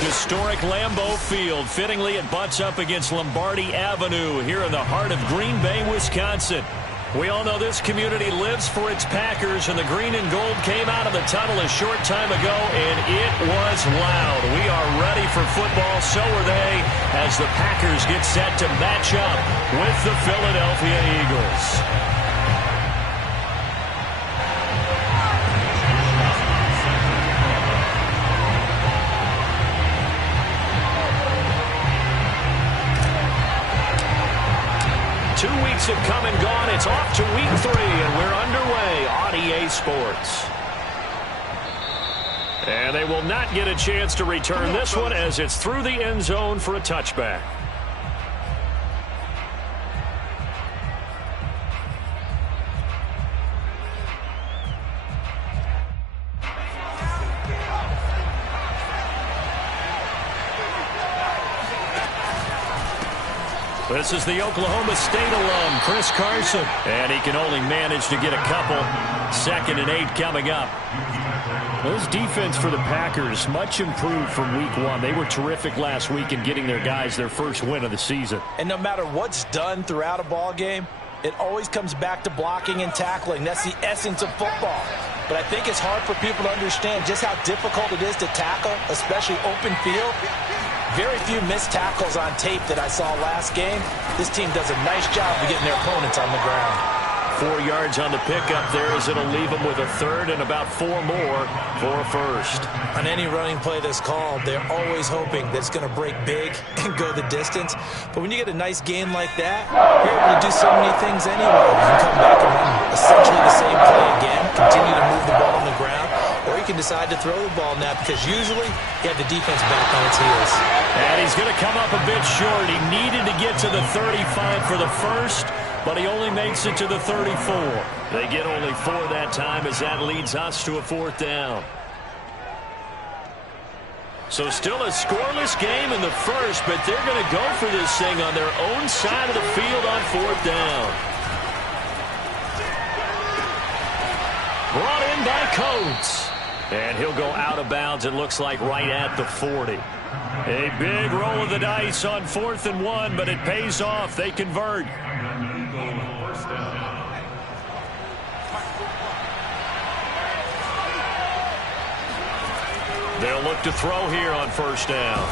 Historic Lambeau Field. Fittingly, it butts up against Lombardi Avenue here in the heart of Green Bay, Wisconsin. We all know this community lives for its Packers, and the green and gold came out of the tunnel a short time ago, and it was loud. We are ready for football, so are they, as the Packers get set to match up with the Philadelphia Eagles. 2 weeks have come and gone. It's off to week 3, and we're underway on EA Sports. And they will not get a chance to return this one as it's through the end zone for a touchback. This is the Oklahoma State alum, Chris Carson. And he can only manage to get a couple. 2nd and 8 coming up. This defense for the Packers, much improved from week 1. They were terrific last week in getting their guys their first win of the season. And no matter what's done throughout a ball game, it always comes back to blocking and tackling. That's the essence of football. But I think it's hard for people to understand just how difficult it is to tackle, especially open field. Very few missed tackles on tape that I saw last game. This team does a nice job of getting their opponents on the ground. 4 yards on the pickup there as it'll leave them with a 3rd and about 4 more for a 1st. On any running play that's called, they're always hoping that it's going to break big and go the distance. But when you get a nice game like that, you're able to do so many things anyway. You can come back and run essentially the same play again, continue to move the ball on the ground, or you can decide to throw the ball now because usually you have the defense back on its heels. And he's going to come up a bit short. He needed to get to the 35 for the 1st, but he only makes it to the 34. They get only 4 that time as that leads us to a 4th down. So still a scoreless game in the 1st, but they're going to go for this thing on their own side of the field on 4th down. Brought in by Coates. And he'll go out of bounds, it looks like, right at the 40. A big roll of the dice on 4th and 1, but it pays off. They convert. They'll look to throw here on 1st down.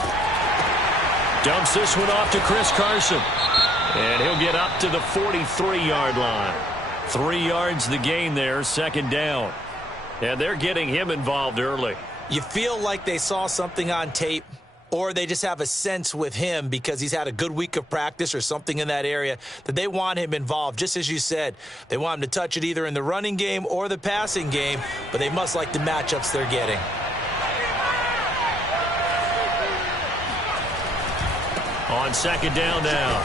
Dumps this one off to Chris Carson. And he'll get up to the 43-yard line. 3 yards the gain there, 2nd down. And they're getting him involved early. You feel like they saw something on tape, or they just have a sense with him because he's had a good week of practice or something in that area that they want him involved. Just as you said, they want him to touch it either in the running game or the passing game, but they must like the matchups they're getting. On 2nd down now,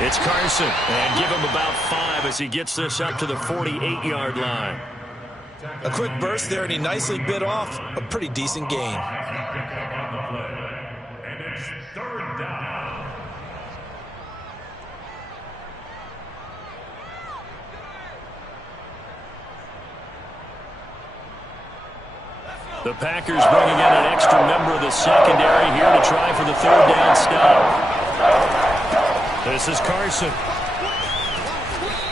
it's Carson. And give him about 5 as he gets this up to the 48-yard line. A quick burst there, and he nicely bit off a pretty decent gain. And it's 3rd down. The Packers bringing in an extra member of the secondary here to try for the 3rd down stop. This is Carson.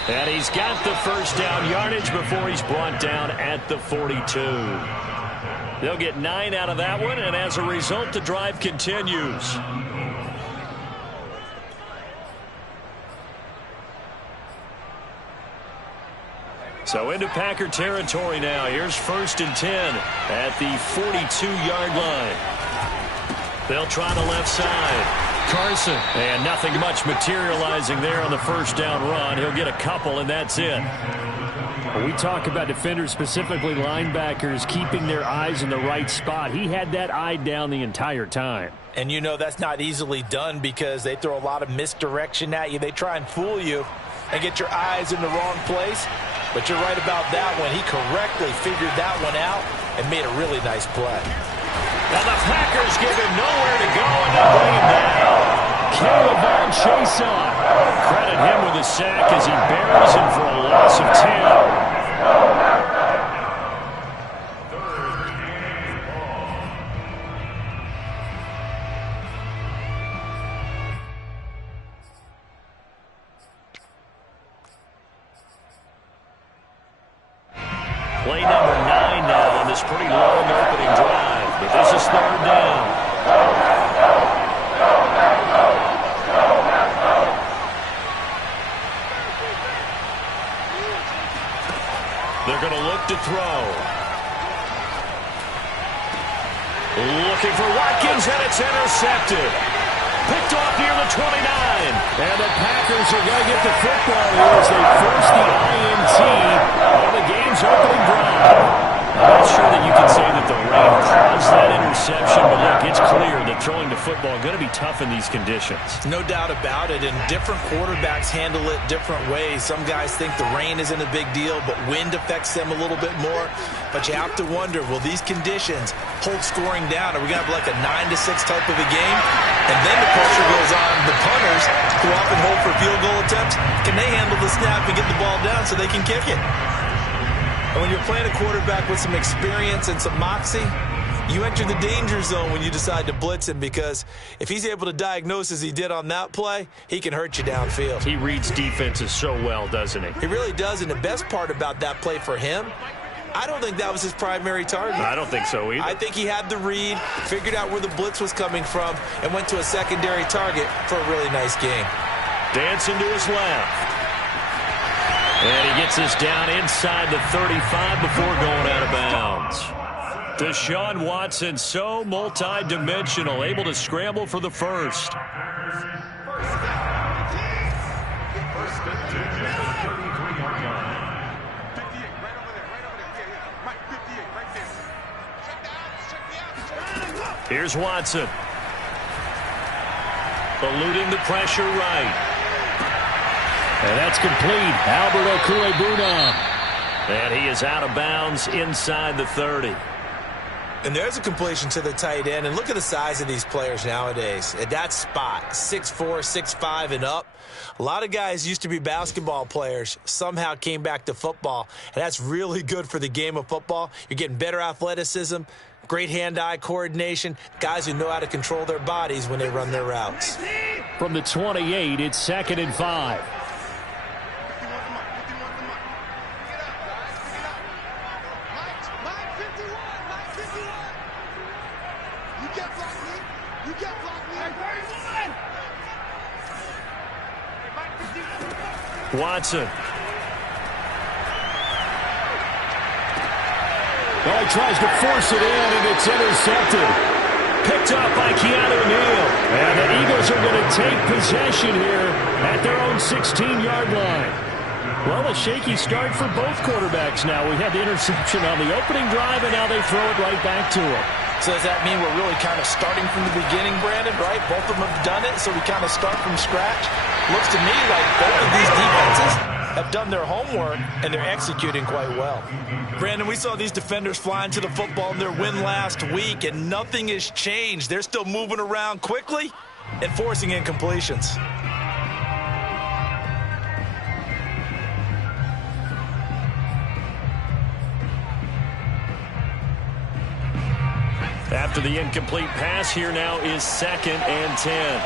And he's got the 1st down yardage before he's brought down at the 42. They'll get 9 out of that one, and as a result, the drive continues. So into Packer territory now. Here's 1st and 10 at the 42-yard line. They'll try the left side. Carson, and nothing much materializing there on the 1st down run. He'll get a couple, and that's it. We talk about defenders, specifically linebackers, keeping their eyes in the right spot. He had that eye down the entire time. And you know that's not easily done because they throw a lot of misdirection at you. They try and fool you and get your eyes in the wrong place. But you're right about that one. He correctly figured that one out and made a really nice play. And the Packers give him nowhere to go, and they bring him down. Caleb Chason. Credit him with a sack as he buries him for a loss of 10. was pretty long opening drive, but this is third down. They're going to look to throw. Looking for Watkins, and it's intercepted. Picked off near the 29. And the Packers are going to get the football here as they force the INT on the game's opening drive. I'm not sure that you can say that the rain caused that interception, but look, it's clear that throwing the football is going to be tough in these conditions. No doubt about it, and different quarterbacks handle it different ways. Some guys think the rain isn't a big deal, but wind affects them a little bit more. But you have to wonder, will these conditions hold scoring down? Are we going to have like a 9-6 type of a game? And then the pressure goes on the punters who often hold for field goal attempts. Can they handle the snap and get the ball down so they can kick it? And when you're playing a quarterback with some experience and some moxie, you enter the danger zone when you decide to blitz him, because if he's able to diagnose as he did on that play, he can hurt you downfield. He reads defenses so well, doesn't he? He really does, and the best part about that play for him, I don't think that was his primary target. I don't think so either. I think he had the read, figured out where the blitz was coming from, and went to a secondary target for a really nice game. Dancing to his left. And he gets us down inside the 35 before going out of bounds. Deshaun Watson, so multi-dimensional, able to scramble for the first. Here's Watson. Eluding the pressure right. And that's complete. Albert Okwuegbunam. And he is out of bounds inside the 30. And there's a completion to the tight end. And look at the size of these players nowadays. At that spot, 6'4", 6'5", and up. A lot of guys used to be basketball players, somehow came back to football. And that's really good for the game of football. You're getting better athleticism, great hand-eye coordination, guys who know how to control their bodies when they run their routes. From the 28, it's 2nd and 5. Watson. Well, he tries to force it in, and it's intercepted. Picked up by Keanu Neal. And the Eagles are going to take possession here at their own 16-yard line. Well, a shaky start for both quarterbacks now. We had the interception on the opening drive, and now they throw it right back to him. So does that mean we're really kind of starting from the beginning, Brandon, right? Both of them have done it, so we kind of start from scratch. Looks to me like both of these defenses have done their homework, and they're executing quite well. Brandon, we saw these defenders flying to the football in their win last week, and nothing has changed. They're still moving around quickly and forcing incompletions. After the incomplete pass, here now is 2nd and 10.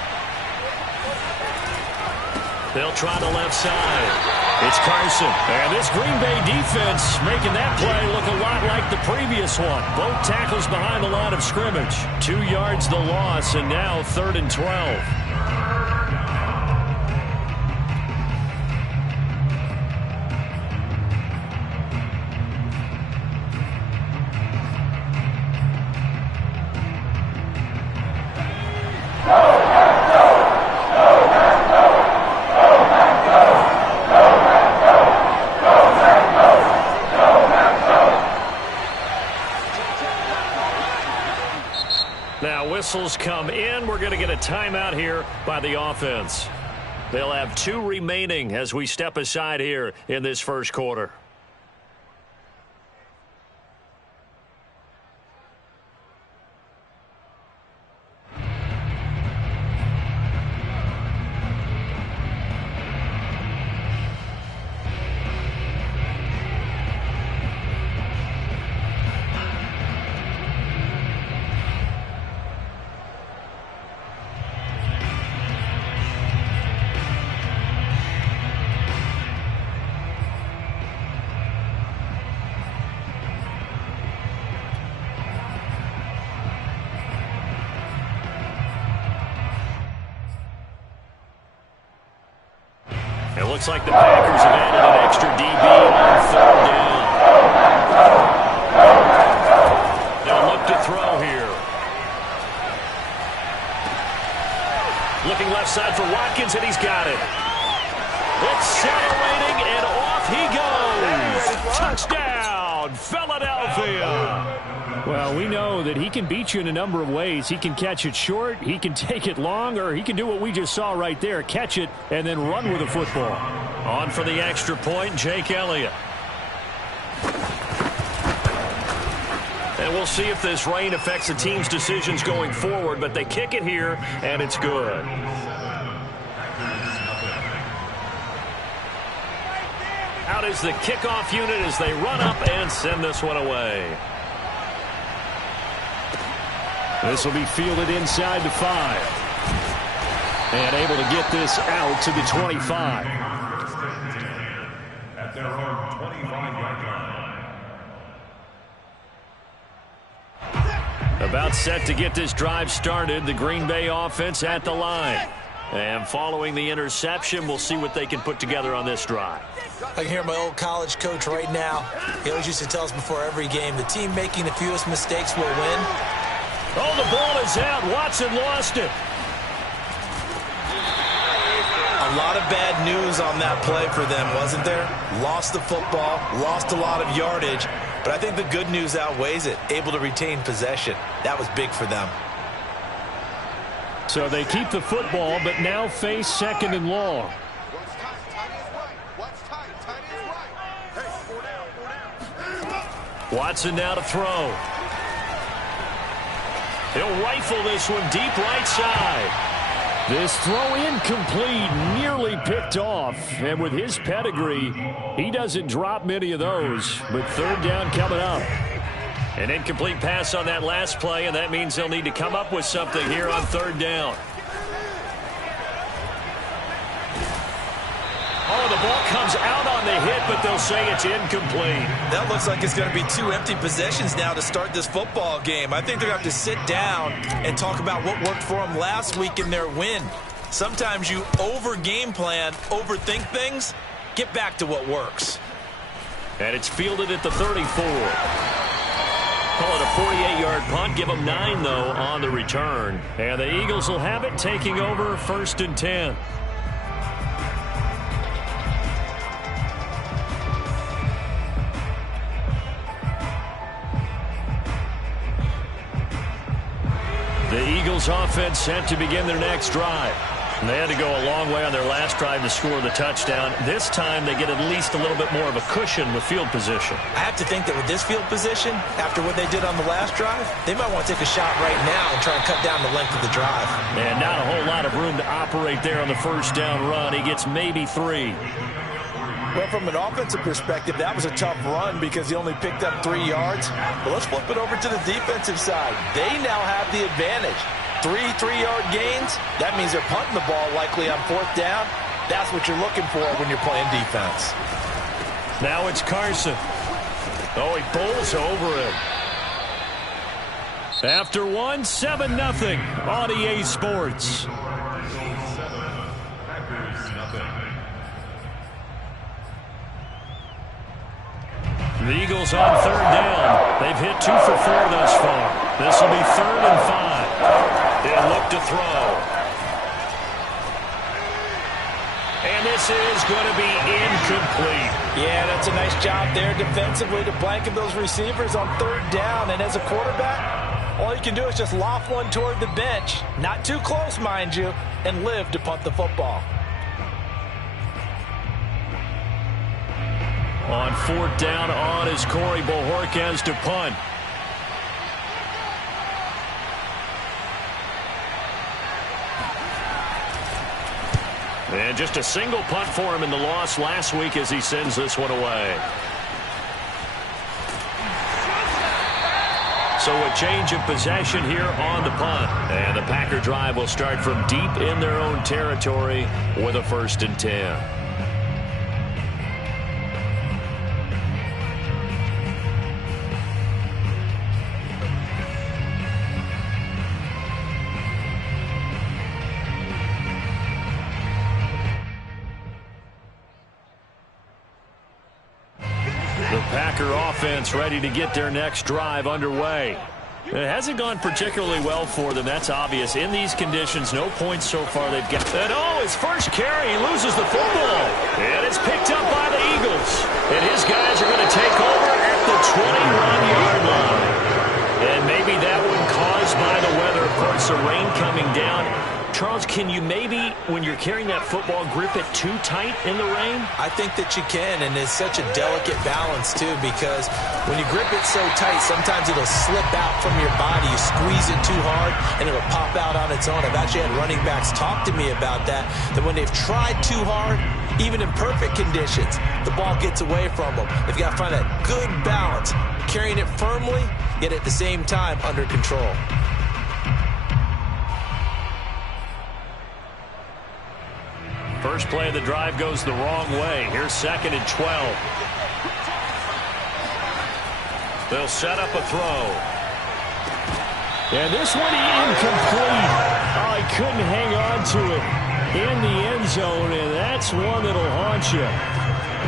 They'll try the left side. It's Carson. And this Green Bay defense making that play look a lot like the previous one. Both tackles behind the line of scrimmage. 2 yards the loss, and now 3rd and 12. Whistles come in. We're going to get a timeout here by the offense. They'll have 2 remaining as we step aside here in this first quarter. Looks like the Packers have added an extra DB on third down. They'll look to throw here. Looking left side for Watkins, and he's got it. Accelerating, and off he goes. Touchdown, Philadelphia. Well, we know that he can beat you in a number of ways. He can catch it short, he can take it long, or he can do what we just saw right there, catch it and then run with the football. On for the extra point, Jake Elliott. And we'll see if this rain affects the team's decisions going forward, but they kick it here, and it's good. Out is the kickoff unit as they run up and send this one away. This will be fielded inside the 5. And able to get this out to the 25. At their own 25-yard line. About set to get this drive started. The Green Bay offense at the line. And following the interception, we'll see what they can put together on this drive. I can hear my old college coach right now. He always used to tell us before every game, the team making the fewest mistakes will win. Oh, the ball is out. Watson lost it. A lot of bad news on that play for them, wasn't there? Lost the football, lost a lot of yardage, but I think the good news outweighs it. Able to retain possession. That was big for them. So they keep the football, but now face second and long. Watson now to throw. He'll rifle this one deep right side. This throw incomplete, nearly picked off. And with his pedigree, he doesn't drop many of those. But third down coming up. An incomplete pass on that last play, and that means they'll need to come up with something here on third down. Oh, the ball comes out on the hit, but they'll say it's incomplete. That looks like it's going to be 2 empty possessions now to start this football game. I think they're going to have to sit down and talk about what worked for them last week in their win. Sometimes you over-game plan, overthink things. Get back to what works. And it's fielded at the 34. Call it a 48-yard punt. Give them 9, though, on the return. And the Eagles will have it, taking over 1st and 10. The Eagles offense set to begin their next drive. And they had to go a long way on their last drive to score the touchdown. This time they get at least a little bit more of a cushion with field position. I have to think that with this field position, after what they did on the last drive, they might want to take a shot right now and try and cut down the length of the drive. And not a whole lot of room to operate there on the first down run. He gets maybe 3. Well, from an offensive perspective, that was a tough run because he only picked up 3 yards. But let's flip it over to the defensive side. They now have the advantage. 3 3-yard gains. That means they're punting the ball likely on 4th down. That's what you're looking for when you're playing defense. Now it's Carson. Oh, he bowls over it. After 1, 7-0 on EA Sports. The Eagles on 3rd down. They've hit 2 for 4 thus far. This will be 3rd and 5. They'll look to throw. And this is going to be incomplete. Yeah, that's a nice job there defensively to blanket those receivers on 3rd down. And as a quarterback, all you can do is just loft one toward the bench. Not too close, mind you, and live to punt the football. On 4th down on is Corey Bojorquez to punt. And just a single punt for him in the loss last week as he sends this one away. So a change of possession here on the punt. And the Packer drive will start from deep in their own territory with a 1st and 10. offense ready to get their next drive underway. It hasn't gone particularly well for them. That's obvious. In these conditions, no points so far they've got. And his first carry, he loses the football. And it's picked up by the Eagles. And his guys are going to take over at the 21-yard line. And maybe that one caused by the weather. Of course, the rain coming down. Charles, can you maybe, when you're carrying that football, grip it too tight in the rain? I think that you can, and it's such a delicate balance, too, because when you grip it so tight, sometimes it'll slip out from your body. You squeeze it too hard, and it'll pop out on its own. I've actually had running backs talk to me about that when they've tried too hard, even in perfect conditions, the ball gets away from them. They've got to find that good balance, carrying it firmly, yet at the same time under control. First play of the drive goes the wrong way. Here's 2nd and 12. They'll set up a throw. And this one incomplete. Oh, he couldn't hang on to it in the end zone, and that's one that'll haunt you.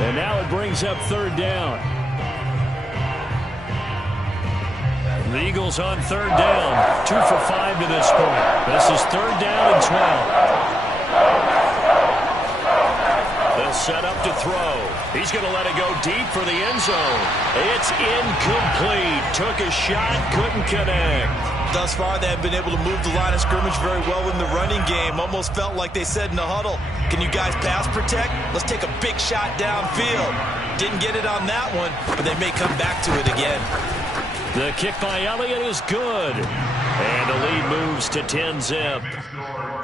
And now it brings up 3rd down. The Eagles on 3rd down. 2 for 5 to this point. This is 3rd down and 12. They'll set up to throw. He's going to let it go deep for the end zone. It's incomplete. Took a shot, couldn't connect. Thus far, they have been able to move the line of scrimmage very well in the running game. Almost felt like they said in the huddle, can you guys pass protect? Let's take a big shot downfield. Didn't get it on that one, but they may come back to it again. The kick by Elliott is good. And the lead moves to 10-zip.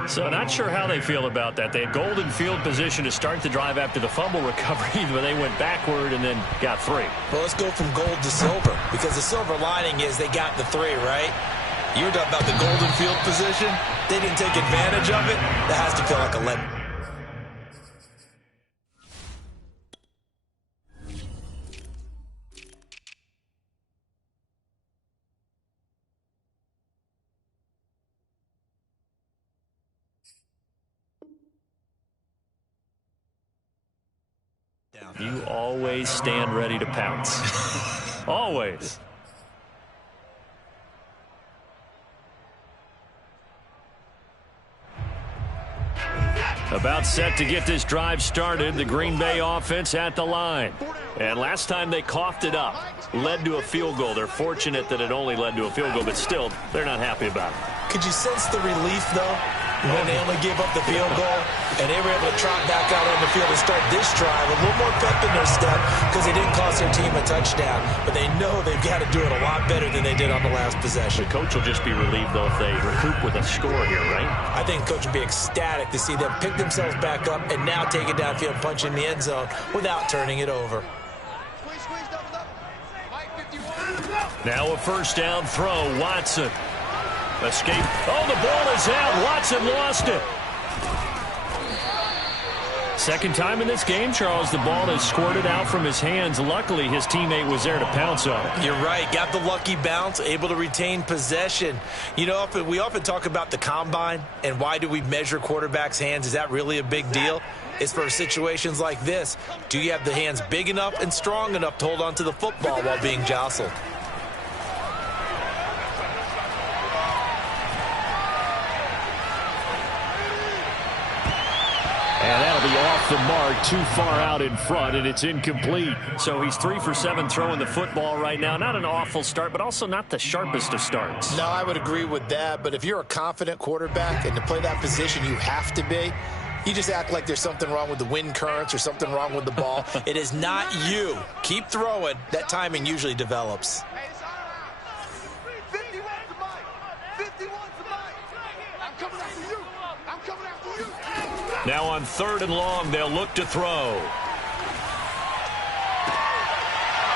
So not sure how they feel about that. They had golden field position to start the drive after the fumble recovery, but they went backward and then got 3. Well, let's go from gold to silver, because the silver lining is they got the 3, right? You're talking about the golden field position. They didn't take advantage of it. That has to feel like a letdown. You always stand ready to pounce. Always. About set to get this drive started. The Green Bay offense at the line. And last time they coughed it up, led to a field goal. They're fortunate that it only led to a field goal, but still, they're not happy about it. Could you sense the relief, though, when they only gave up the field goal and they were able to trot back out on the field and start this drive? A little more pep in their step because they didn't cost their team a touchdown, but they know they've got to do it a lot better than they did on the last possession. The coach will just be relieved, though, if they recoup with a score here, right? I think the coach would be ecstatic to see them pick themselves back up and now take it downfield, punch in the end zone without turning it over. Now a first down throw. Watson. Escape. Oh, the ball is out. Watson lost it. Second time in this game, Charles, the ball has squirted out from his hands. Luckily, his teammate was there to pounce on it. You're right. Got the lucky bounce, able to retain possession. You know, we often talk about the combine and why do we measure quarterbacks' hands. Is that really a big deal? It's for situations like this. Do you have the hands big enough and strong enough to hold on to the football while being jostled? And that'll be off the mark, too far out in front, and it's incomplete. So he's 3 for 7 throwing the football right now. Not an awful start, but also not the sharpest of starts. No, I would agree with that. But if you're a confident quarterback and to play that position you have to be, you just act like there's something wrong with the wind currents or something wrong with the ball. It is not you. Keep throwing. That timing usually develops. Now on 3rd and long, they'll look to throw.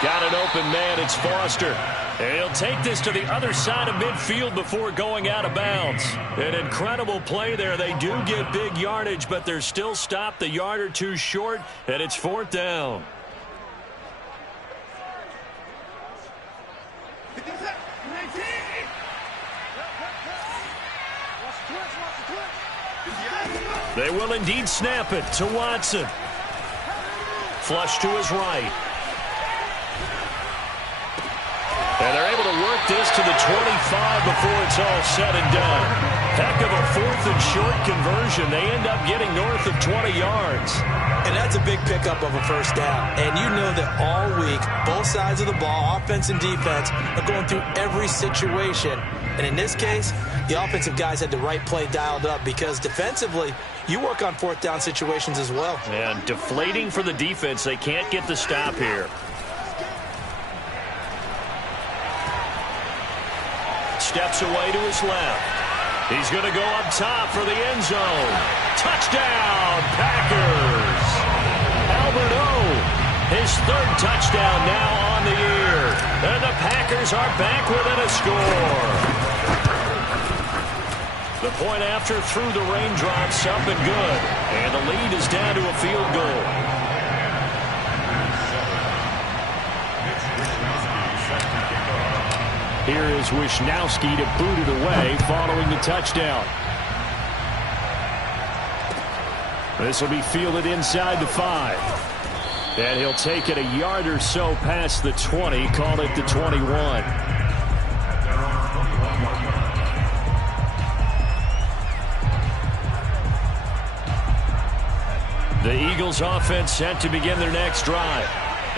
Got an open man. It's Foster. And he'll take this to the other side of midfield before going out of bounds. An incredible play there. They do get big yardage, but they're still stopped the yard or two short, and it's 4th down. They will indeed snap it to Watson. Flush to his right. And they're able to work this to the 25 before it's all said and done. Heck of a 4th and short conversion. They end up getting north of 20 yards. And that's a big pickup of a first down. And you know that all week, both sides of the ball, offense and defense, are going through every situation. And in this case, the offensive guys had the right play dialed up because defensively, you work on 4th down situations as well. And deflating for the defense. They can't get the stop here. Steps away to his left. He's going to go up top for the end zone. Touchdown, Packers! Albert O, his 3rd touchdown now on the year. And the Packers are back within a score. The point after through the raindrops up and good. And the lead is down to a field goal. Here is Wisnowski to boot it away following the touchdown. This will be fielded inside the 5. And he'll take it a yard or so past the 20, call it the 21. The Eagles offense set to begin their next drive.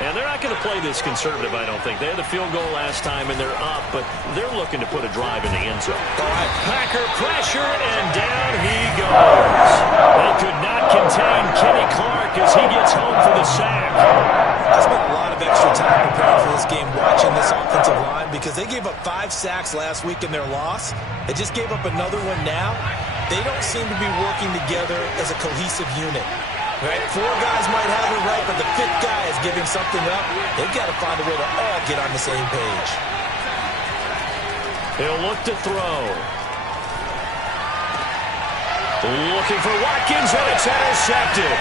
And they're not going to play this conservative, I don't think. They had the field goal last time, and they're up, but they're looking to put a drive in the end zone. All right, Packer pressure, and down he goes. They could not contain Kenny Clark as he gets home for the sack. I spent a lot of extra time preparing for this game watching this offensive line because they gave up 5 sacks last week in their loss. They just gave up another one now. They don't seem to be working together as a cohesive unit. Right? 4 guys might have it right, but the 5th guy is giving something up. They've got to find a way to all get on the same page. He'll look to throw. Looking for Watkins, and it's intercepted.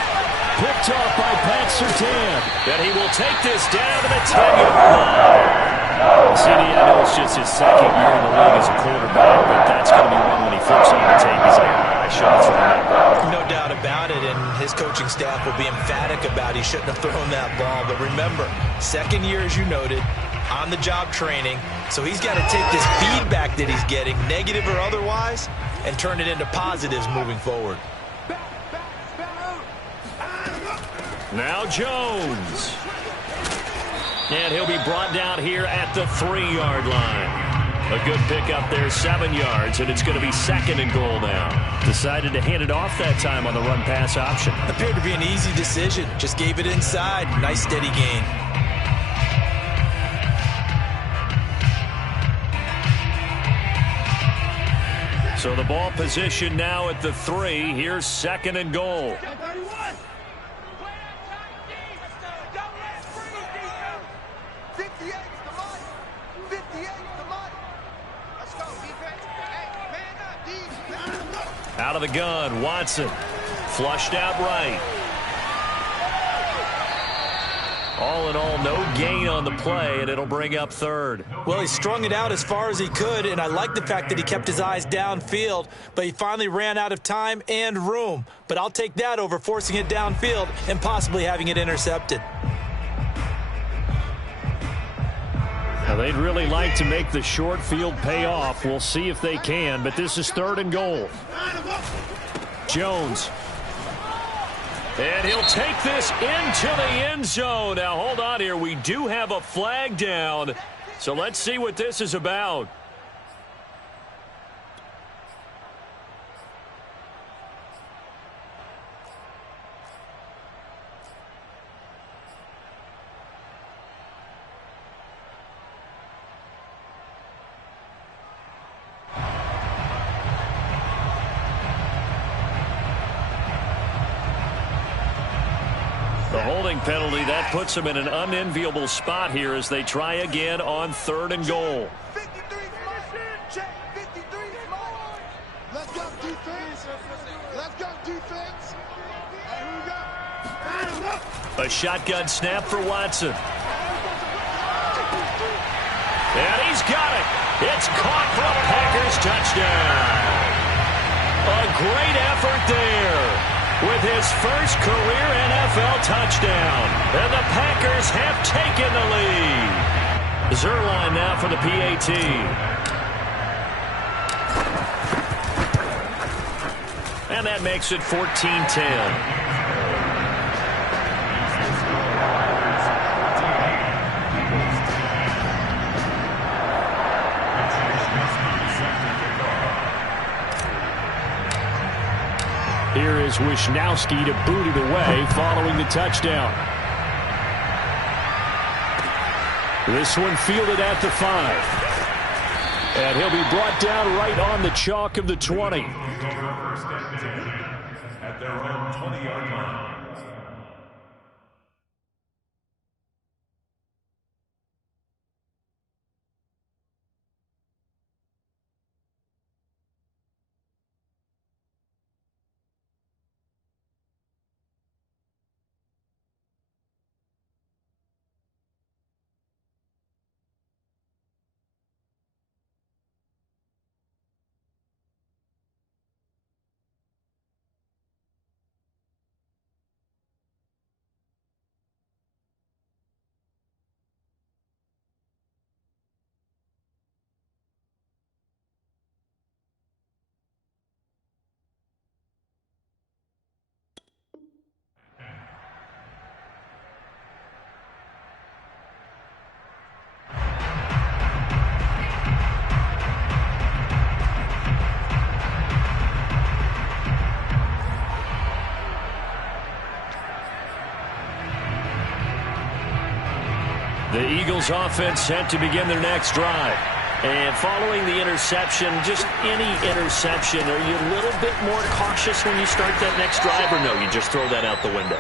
Picked off by Pat Surtain. And he will take this down to the 10-yard line. CD, I know it's just his 2nd year in the league as a quarterback, but that's going to be one when he flips on the tape. He's like, I should have thrown that ball. No doubt about it, and his coaching staff will be emphatic about he shouldn't have thrown that ball. But remember, 2nd year, as you noted, on-the-job training. So he's got to take this feedback that he's getting, negative or otherwise, and turn it into positives moving forward. Now Jones. And he'll be brought down here at the 3-yard line. A good pickup there, 7 yards, and it's going to be 2nd and goal now. Decided to hand it off that time on the run-pass option. Appeared to be an easy decision. Just gave it inside. Nice steady gain. So the ball position now at the 3. Here's 2nd and goal. Out of the gun, Watson. Flushed out right. All in all, no gain on the play, and it'll bring up 3rd. Well, he strung it out as far as he could, and I like the fact that he kept his eyes downfield, but he finally ran out of time and room. But I'll take that over forcing it downfield and possibly having it intercepted. Now, they'd really like to make the short field pay off. We'll see if they can, but this is 3rd and goal. Jones. And he'll take this into the end zone. Now, hold on here. We do have a flag down, so let's see what this is about. The holding penalty, that puts them in an unenviable spot here as they try again on 3rd and goal. 53 check 53 Let's go defense. Let's go defense. A shotgun snap for Watson. And he's got it. It's caught for a Packers touchdown. A great effort there with his first career NFL touchdown. And the Packers have taken the lead. Zerline now for the PAT. And that makes it 14-10. Here is Wisnowski to boot it away following the touchdown. This one fielded at the 5. And he'll be brought down right on the chalk of the 20. At their own 20-yard line. The Eagles offense set to begin their next drive. And following the interception, just any interception, are you a little bit more cautious when you start that next drive, or no, you just throw that out the window?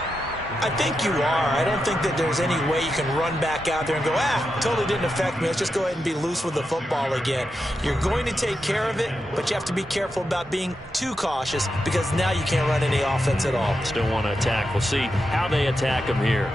I think you are. I don't think that there's any way you can run back out there and go, totally didn't affect me. Let's just go ahead and be loose with the football again. You're going to take care of it, but you have to be careful about being too cautious because now you can't run any offense at all. Still want to attack. We'll see how they attack them here.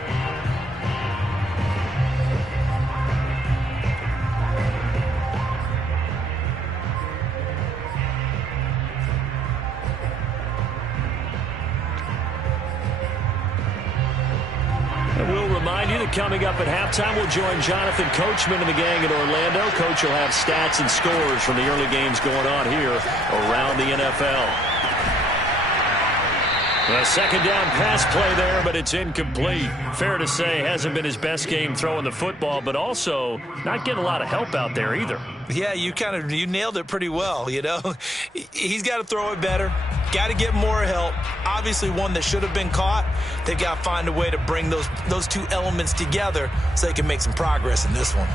Coming up at halftime, we'll join Jonathan Coachman and the gang in Orlando. Coach will have stats and scores from the early games going on here around the NFL. A second down pass play there, but it's incomplete. Fair to say, hasn't been his best game throwing the football, but also not getting a lot of help out there either. Yeah, you nailed it pretty well, you know. He's got to throw it better. Got to get more help. Obviously one that should have been caught. They've got to find a way to bring those two elements together so they can make some progress in this one.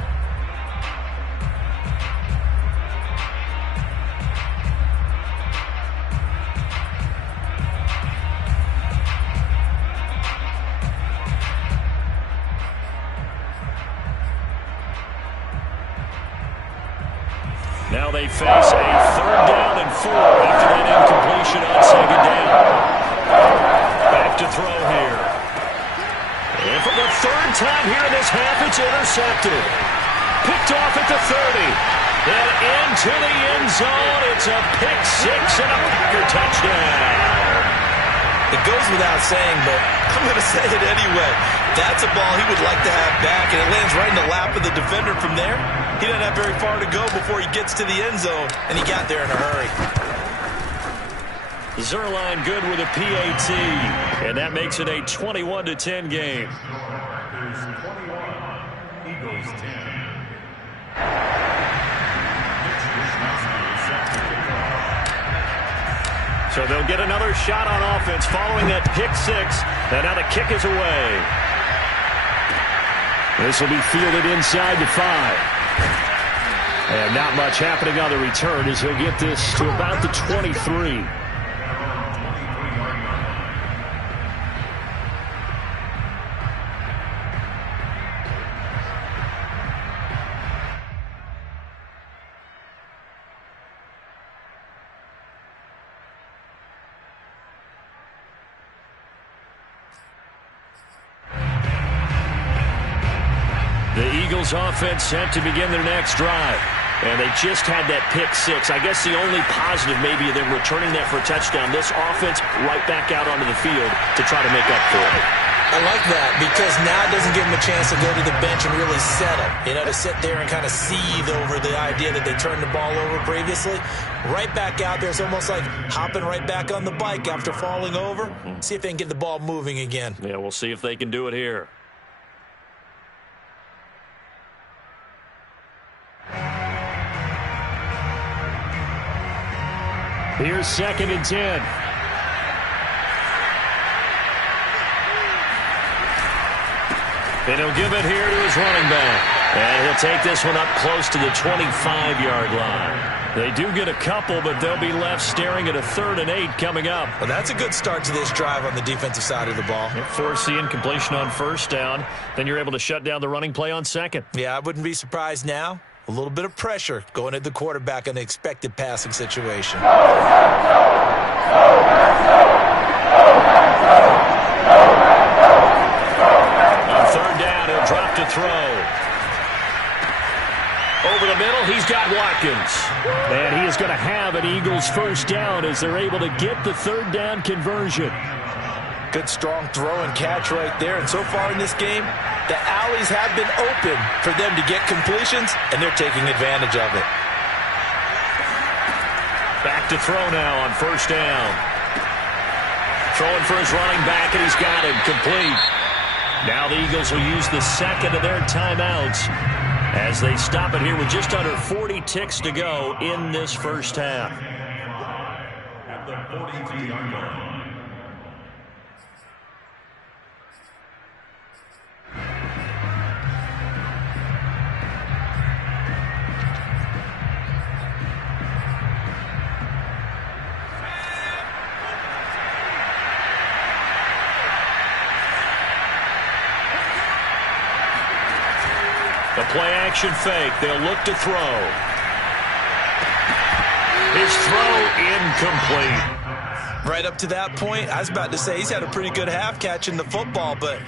Now they face a 3rd down and 4 after that incompletion on 2nd down. Back to throw here. And for the 3rd time here in this half, it's intercepted. Picked off at the 30. Then into the end zone. It's a pick 6 and a Packer touchdown. It goes without saying, but I'm going to say it anyway. That's a ball he would like to have back, and it lands right in the lap of the defender from there. He doesn't have very far to go before he gets to the end zone, and he got there in a hurry. Zerline good with a PAT, and that makes it a 21-10 game. Packers 21, Eagles 10. So they'll get another shot on offense following that pick 6, and now the kick is away. This will be fielded inside the 5. And not much happening on the return as he'll get this to about the 23. The Eagles offense set to begin their next drive. And they just had that pick 6. I guess the only positive maybe of them returning that for a touchdown. This offense right back out onto the field to try to make up for it. I like that because now it doesn't give them a chance to go to the bench and really settle. To sit there and kind of seethe over the idea that they turned the ball over previously. Right back out there. It's almost like hopping right back on the bike after falling over. See if they can get the ball moving again. Yeah, we'll see if they can do it here. Here's 2nd and 10. And he'll give it here to his running back. And he'll take this one up close to the 25-yard line. They do get a couple, but they'll be left staring at a 3rd and 8 coming up. Well, that's a good start to this drive on the defensive side of the ball. Force the incompletion on 1st down. Then you're able to shut down the running play on 2nd. Yeah, I wouldn't be surprised now. A little bit of pressure going at the quarterback in an expected passing situation. Drop to throw. Over the middle, he's got Watkins. And he is going to have an Eagles 1st down as they're able to get the 3rd down conversion. Good strong throw and catch right there. And so far in this game, the alleys have been open for them to get completions, and they're taking advantage of it. Back to throw now on 1st down. Throwing for his running back, and he's got it complete. Now the Eagles will use the 2nd of their timeouts as they stop it here with just under 40 ticks to go in this 1st half. At the 42-yard line. The play-action fake. They'll look to throw. His throw incomplete. Right up to that point, I was about to say he's had a pretty good half catching the football, but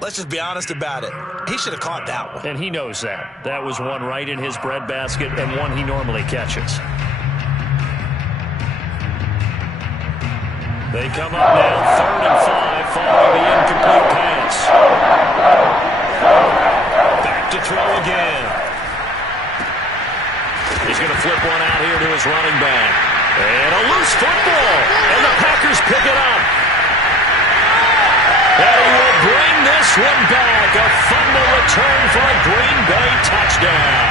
let's just be honest about it. He should have caught that one. And he knows that. That was one right in his breadbasket and one he normally catches. They come up now 3rd and 5 following the incomplete pass. To throw again. He's going to flip one out here to his running back. And a loose football. And the Packers pick it up. And he will bring this one back. A fumble return for a Green Bay touchdown.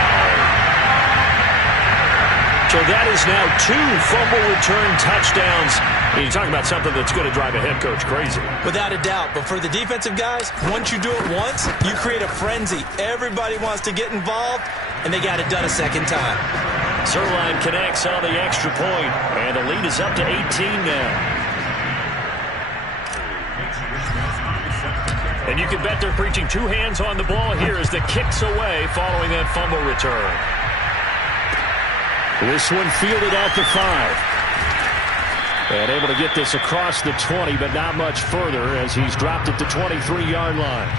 So that is now 2 fumble return touchdowns. And you talk about something that's going to drive a head coach crazy. Without a doubt. But for the defensive guys, once you do it once, you create a frenzy. Everybody wants to get involved, and they got it done a 2nd time. Zerline connects on the extra point, and the lead is up to 18 now. And you can bet they're preaching 2 hands on the ball here as the kick's away following that fumble return. This one fielded out to 5. And able to get this across the 20, but not much further as he's dropped at the 23-yard line.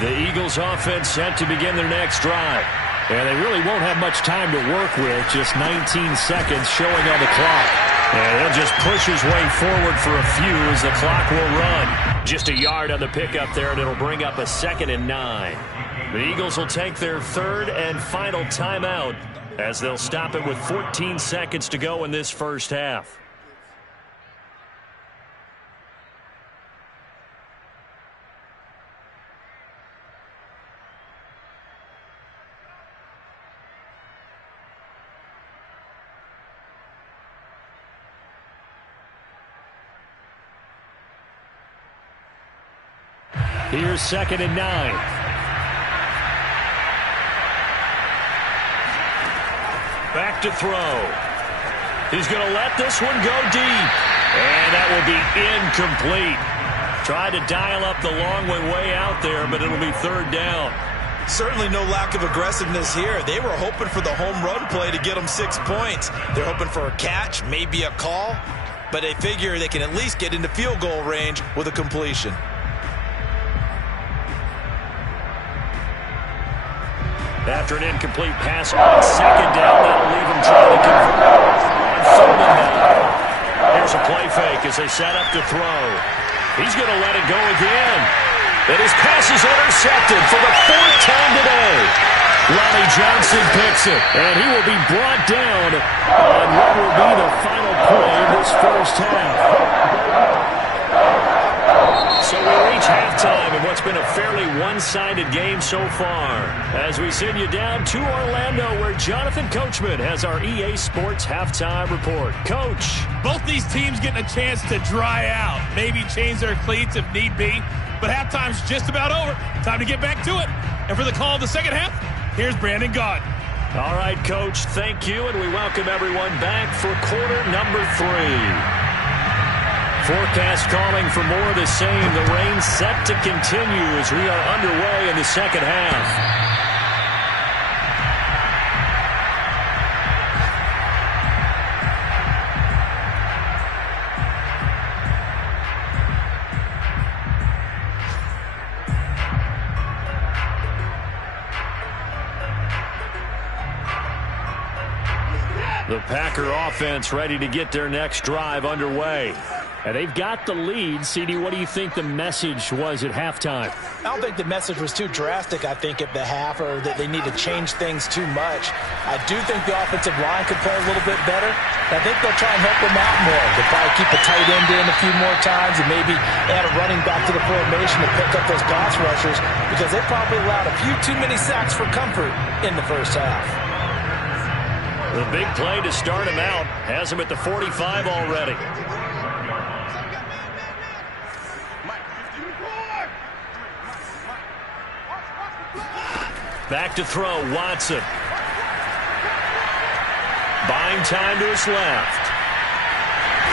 The Eagles offense set to begin their next drive. And they really won't have much time to work with, just 19 seconds showing on the clock. And he'll just push his way forward for a few as the clock will run. Just a yard on the pickup there, and it'll bring up a 2nd and 9. The Eagles will take their 3rd and final timeout as they'll stop it with 14 seconds to go in this 1st half. Here's 2nd and 9. Back to throw. He's going to let this one go deep. And that will be incomplete. Tried to dial up the long way out there, but it'll be 3rd down. Certainly no lack of aggressiveness here. They were hoping for the home run play to get them 6 points. They're hoping for a catch, maybe a call. but they figure they can at least get into field goal range with a completion. After an incomplete pass on second down, that'll leave him trying to convert. Here's a play fake as they set up to throw. He's going to let it go again. And his pass is intercepted for the fourth time today. Lonnie Johnson picks it, and he will be brought down on what will be the final play of this first half. So we reach halftime in what's been a fairly one-sided game so far. As we send you down to Orlando, where Jonathan Coachman has our EA Sports halftime report. Coach. Both these teams getting a chance to dry out, maybe change their cleats if need be. But halftime's just about over. Time to get back to it. And for the call of the second half, here's Brandon Gaudin. All right, Coach, thank you, and we welcome everyone back for quarter number 3. Forecast calling for more of the same. The rain set to continue as we are underway in the second half. The Packer offense ready to get their next drive underway. And they've got the lead. CD, what do you think the message was at halftime? I don't think the message was too drastic, I think, at the half, or that they need to change things too much. I do think the offensive line could play a little bit better. I think they'll try and help them out more. They'll probably keep a tight end in a few more times and maybe add a running back to the formation to pick up those pass rushers, because they probably allowed a few too many sacks for comfort in the first half. The big play to start him out has him at the 45 already. Back to throw, Watson. Buying time to his left.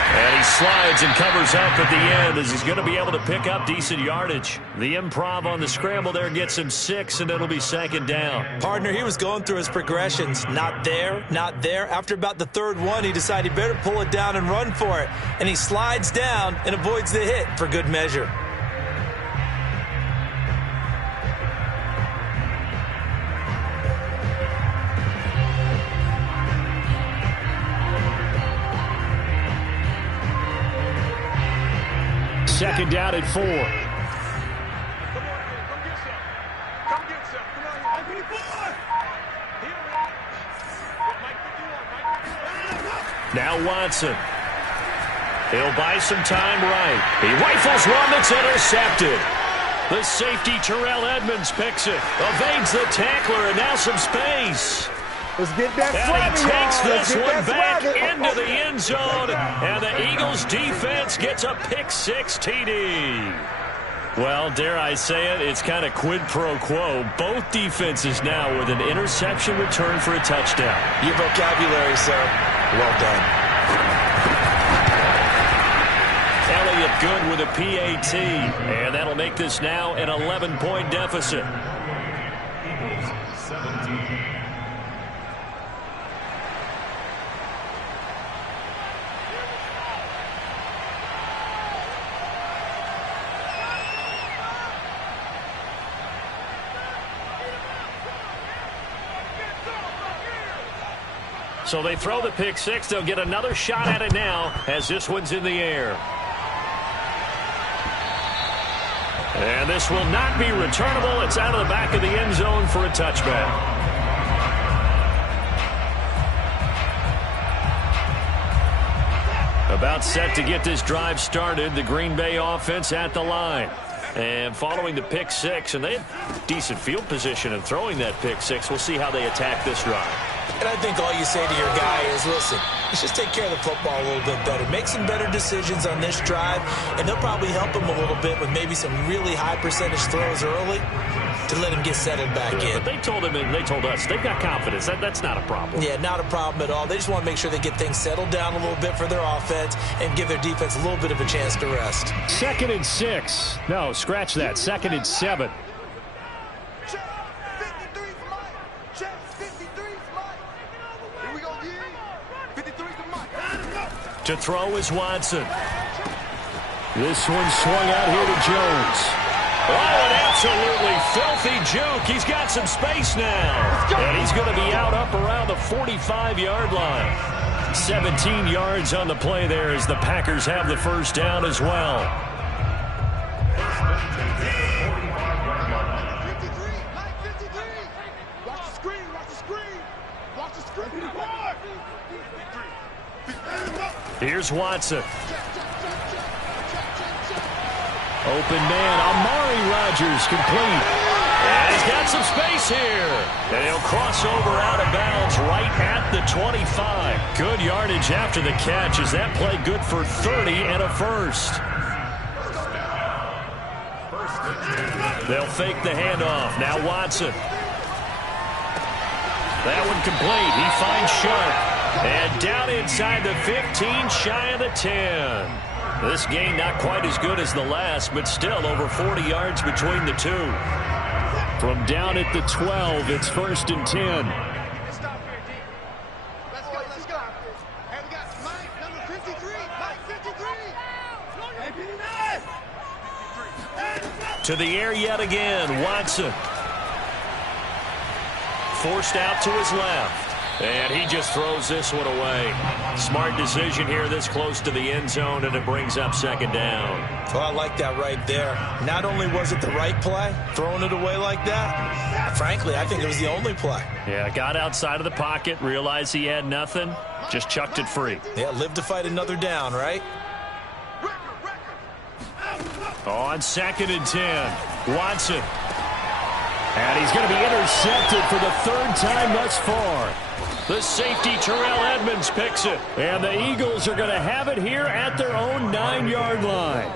And he slides and covers up at the end as he's going to be able to pick up decent yardage. The improv on the scramble there gets him 6, and it'll be second down. Partner, he was going through his progressions. Not there, not there. After about the third one, he decided he better pull it down and run for it. And he slides down and avoids the hit for good measure. Second down at 4. Now Watson. He'll buy some time right. He rifles one that's intercepted. The safety, Terrell Edmonds, picks it. Evades the tackler, and now some space. Let's get that and he takes this Let's one back swagger. into the end zone, and the Eagles defense gets a pick-6 TD. Well, dare I say it, it's kind of quid pro quo. Both defenses now with an interception return for a touchdown. Your vocabulary, sir. Well done. Elliott good with a PAT, and that'll make this now an 11-point deficit. Eagles 17. So they throw the pick-6. They'll get another shot at it now as this one's in the air. And this will not be returnable. It's out of the back of the end zone for a touchback. About set to get this drive started. The Green Bay offense at the line. And following the pick-6, and they have decent field position in throwing that pick-6. We'll see how they attack this drive. And I think all you say to your guy is, listen, let's just take care of the football a little bit better. Make some better decisions on this drive, and they'll probably help him a little bit with maybe some really high percentage throws early to let him get settled back in. But they told him and they told us they've got confidence. That's not a problem. Yeah, not a problem at all. They just want to make sure they get things settled down a little bit for their offense and give their defense a little bit of a chance to rest. 2nd and 6. No, scratch that. 2nd and 7. Check 53 for Mike. Check 53 for Mike. Here we go, yeah. 53 for Mike. To throw is Watson. This one swung out here to Jones. Oh, an absolutely filthy juke. He's got some space now. And he's going to be out up around the 45-yard line. 17 yards on the play there as the Packers have the first down as well. Here's Watson. Open man, Amari Rodgers complete. And he's got some space here. And he'll cross over out of bounds right at the 25. Good yardage after the catch as that play good for 30 and a first. They'll fake the handoff. Now Watson. That one complete. He finds Sharp. And down inside the 15, shy of the 10. This game not quite as good as the last, but still over 40 yards between the two. From down at the 12, it's 1st and 10. Stop here, D. Let's go, let's go. Hey, we got Mike, number 53. Mike, 53. To the air yet again, Watson. Forced out to his left. And he just throws this one away. Smart decision here this close to the end zone, and it brings up second down. Well, I like that right there. Not only was it the right play, throwing it away like that, frankly, I think it was the only play. Yeah, got outside of the pocket, realized he had nothing, just chucked it free. Yeah, live to fight another down, right? On 2nd and 10, Watson. And he's going to be intercepted for the 3rd time thus far. The safety, Terrell Edmonds, picks it. And the Eagles are going to have it here at their own 9-yard line.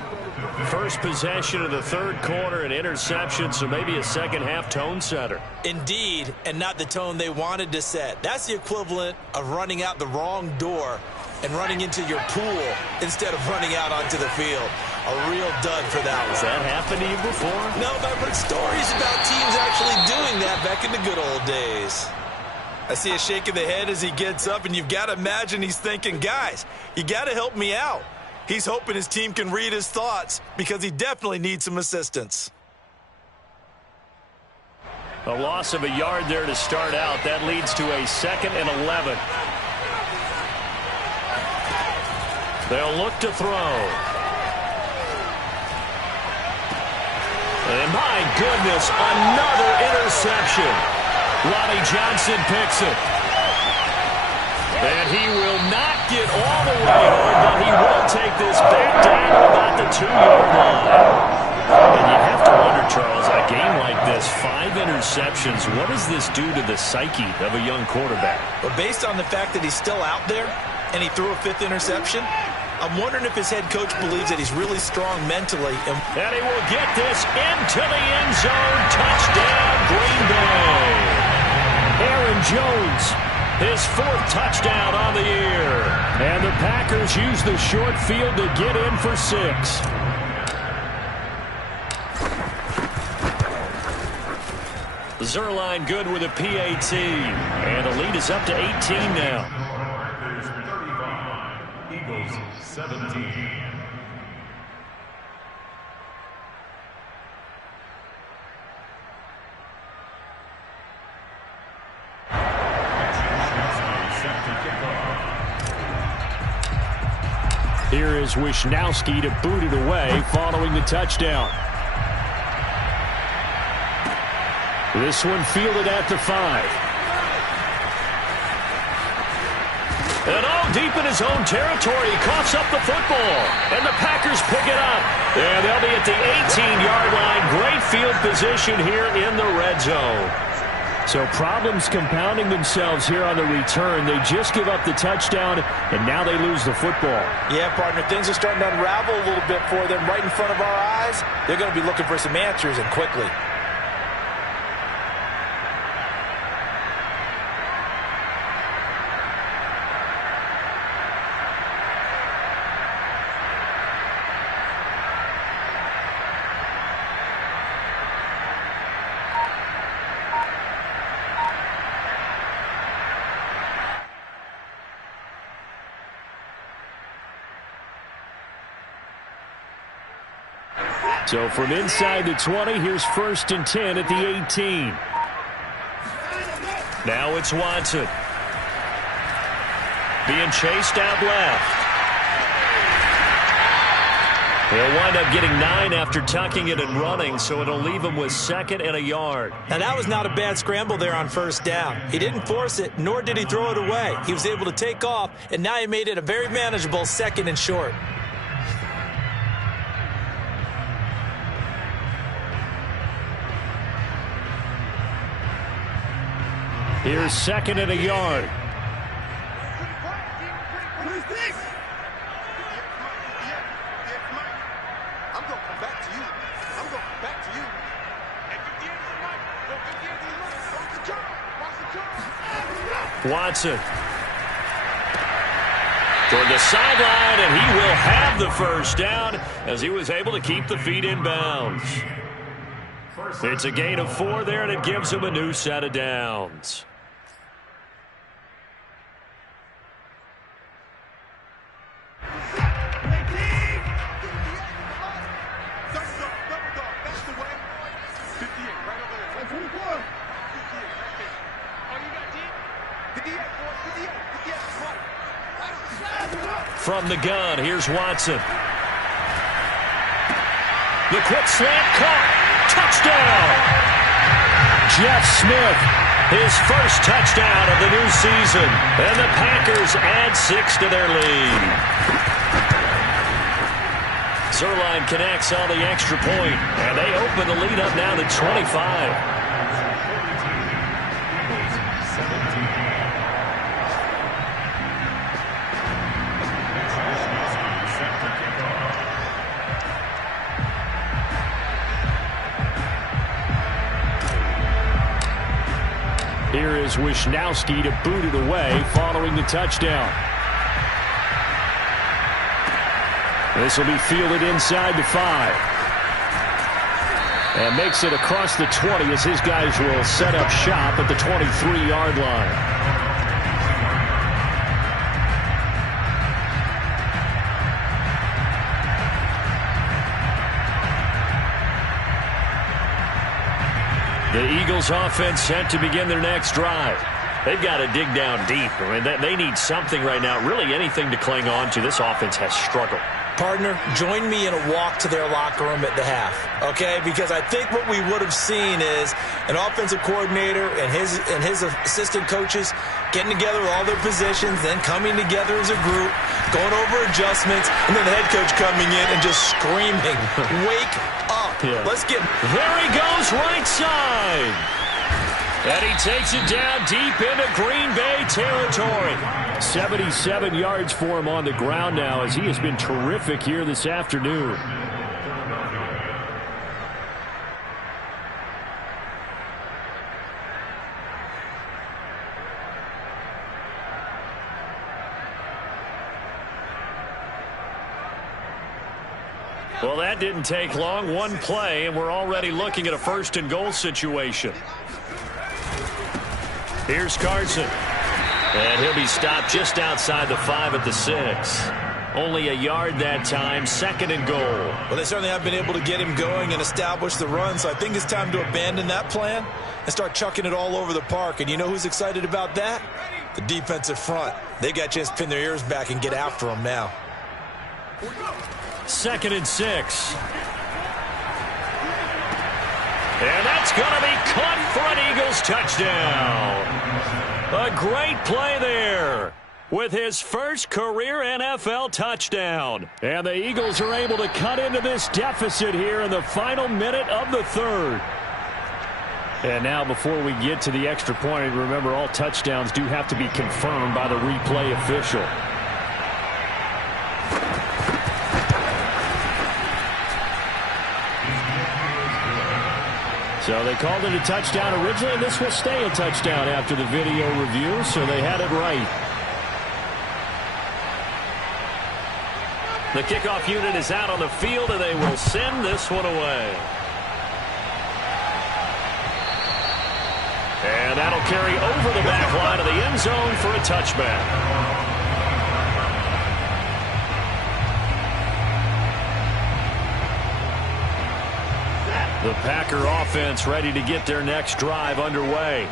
First possession of the 3rd quarter, an interception, so maybe a second-half tone setter. Indeed, and not the tone they wanted to set. That's the equivalent of running out the wrong door and running into your pool instead of running out onto the field. A real dud for that one. Has that happened to you before? No, but I've heard stories about teams actually doing that back in the good old days. I see a shake of the head as he gets up, and you've got to imagine he's thinking, guys, you got to help me out. He's hoping his team can read his thoughts because he definitely needs some assistance. A loss of a yard there to start out. That leads to a 2nd and 11. They'll look to throw. And my goodness, another interception. Ronnie Johnson picks it. And he will not get all the way home, but he will take this back down to about the 2-yard line. And you have to wonder, Charles, a game like this, 5 interceptions, what does this do to the psyche of a young quarterback? But based on the fact that he's still out there and he threw a 5th interception, I'm wondering if his head coach believes that he's really strong mentally. And he will get this into the end zone. Touchdown, Green Bay. Aaron Jones, his 4th touchdown on the year. And the Packers use the short field to get in for 6. Zerline good with a PAT. And the lead is up to 18 now. Packers 35, Eagles 17. Here is Wisnowski to boot it away following the touchdown. This one fielded at the 5. And deep in his own territory, he coughs up the football. And the Packers pick it up. And they'll be at the 18-yard line. Great field position here in the red zone. So problems compounding themselves here on the return. They just give up the touchdown, and now they lose the football. Yeah, partner, things are starting to unravel a little bit for them right in front of our eyes. They're going to be looking for some answers, and quickly. So from inside the 20, here's 1st and 10 at the 18. Now it's Watson. Being chased out left. He'll wind up getting 9 after tucking it and running, so it'll leave him with 2nd and a yard. Now, that was not a bad scramble there on 1st down. He didn't force it, nor did he throw it away. He was able to take off, and now he made it a very manageable 2nd and short. Here's 2nd and a yard. Watson toward the sideline, and he will have the 1st down as he was able to keep the feet in bounds. It's a gain of 4 there, and it gives him a new set of downs. From the gun, here's Watson. The quick slant caught. Touchdown! Jeff Smith, his 1st touchdown of the new season. And the Packers add 6 to their lead. Zerline connects on the extra point, and they open the lead up now to 25. Here is Wisnowski to boot it away following the touchdown. This will be fielded inside the 5. And makes it across the 20 as his guys will set up shop at the 23-yard line. The Eagles offense set to begin their next drive. They've got to dig down deep. I mean, they need something right now, really anything to cling on to. This offense has struggled. Partner, join me in a walk to their locker room at the half, okay? Because I think what we would have seen is an offensive coordinator and his assistant coaches getting together with all their positions, then coming together as a group, going over adjustments, and then the head coach coming in and just screaming, wake up. Yeah. Let's get... There he goes, right side. And he takes it down deep into Green Bay territory. 77 yards for him on the ground now as he has been terrific here this afternoon. Well, that didn't take long. One play, and we're already looking at a 1st and goal situation. Here's Carson. And he'll be stopped just outside the 5 at the 6. Only a yard that time, 2nd and goal. Well, they certainly have been able to get him going and establish the run, so I think it's time to abandon that plan and start chucking it all over the park. And you know who's excited about that? The defensive front. They got a chance to pin their ears back and get after him now. 2nd and 6. And that's going to be caught for an Eagles touchdown. A great play there with his 1st career NFL touchdown. And the Eagles are able to cut into this deficit here in the final minute of the 3rd. And now before we get to the extra point, remember all touchdowns do have to be confirmed by the replay official. So they called it a touchdown originally, and this will stay a touchdown after the video review, so they had it right. The kickoff unit is out on the field, and they will send this one away. And that'll carry over the back line of the end zone for a touchback. The Packer offense ready to get their next drive underway.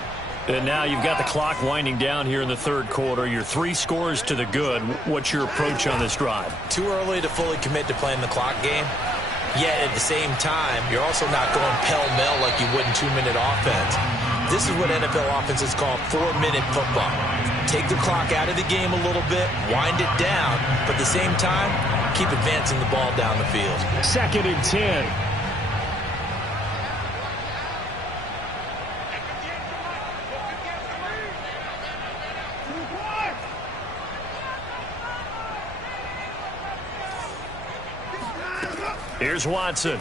And now you've got the clock winding down here in the third quarter. You're 3 scores to the good. What's your approach on this drive? Too early to fully commit to playing the clock game. Yet at the same time, you're also not going pell-mell like you would in 2-minute offense. This is what NFL offenses call 4-minute football. Take the clock out of the game a little bit, wind it down, but at the same time, keep advancing the ball down the field. 2nd and 10. Here's Watson.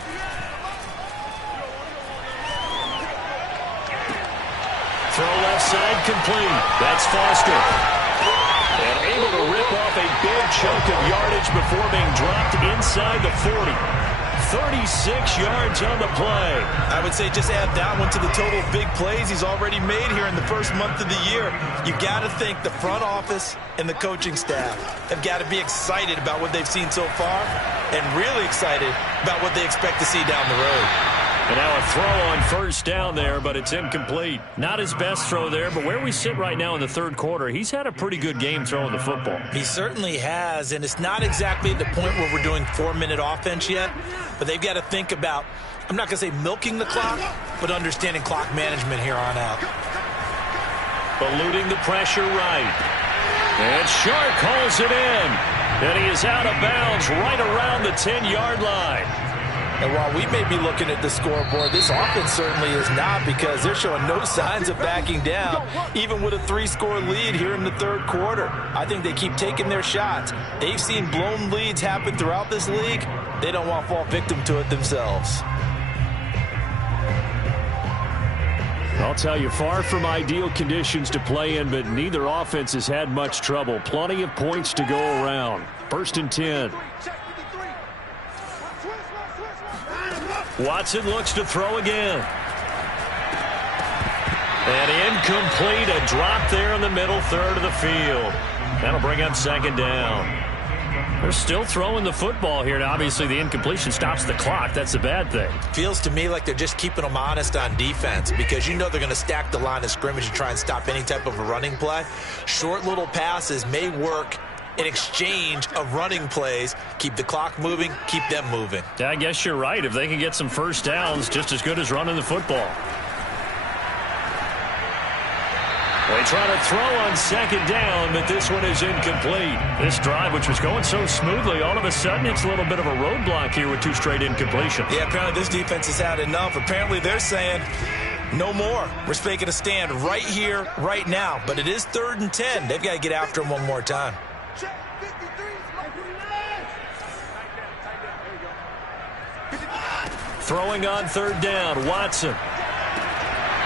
Throw left side complete. That's Foster. And able to rip off a big chunk of yardage before being dropped inside the 40. 36 yards on the play. I would say just add that one to the total of big plays he's already made here in the first month of the year. You got to think the front office and the coaching staff have got to be excited about what they've seen so far and really excited about what they expect to see down the road. And now a throw on first down there, but it's incomplete. Not his best throw there, but where we sit right now in the third quarter, he's had a pretty good game throwing the football. He certainly has, and it's not exactly at the point where we're doing 4-minute offense yet, but they've got to think about, I'm not going to say milking the clock, but understanding clock management here on out. Eluding the pressure right. And Shark calls it in. And he is out of bounds right around the 10-yard line. And while we may be looking at the scoreboard, this offense certainly is not, because they're showing no signs of backing down, even with a 3-score lead here in the third quarter. I think they keep taking their shots. They've seen blown leads happen throughout this league. They don't want to fall victim to it themselves. I'll tell you, far from ideal conditions to play in, but neither offense has had much trouble. Plenty of points to go around. 1st and 10. Watson looks to throw again. And incomplete, a drop there in the middle third of the field. That'll bring up 2nd down. They're still throwing the football here. Now, obviously, the incompletion stops the clock. That's a bad thing. Feels to me like they're just keeping them honest on defense, because you know they're going to stack the line of scrimmage and try and stop any type of a running play. Short little passes may work in exchange of running plays. Keep the clock moving, keep them moving. I guess you're right. If they can get some first downs, just as good as running the football. They try to throw on 2nd down, but this one is incomplete. This drive, which was going so smoothly, all of a sudden it's a little bit of a roadblock here with 2 straight incompletions. Yeah, apparently this defense has had enough. Apparently they're saying, no more. We're making a stand right here, right now. But it is 3rd and 10. They've got to get after him one more time. Throwing on 3rd down, Watson.